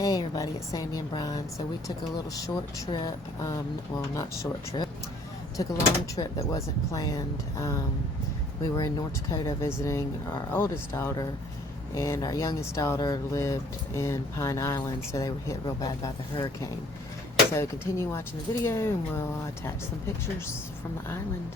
Hey everybody, it's Sandy and Brian. So we took a little short trip, well, not short trip, took a long trip that wasn't planned. We were in North Dakota visiting our oldest daughter, and our youngest daughter lived in Pine Island, so they were hit real bad by the hurricane. So continue watching the video and we'll attach some pictures from the island.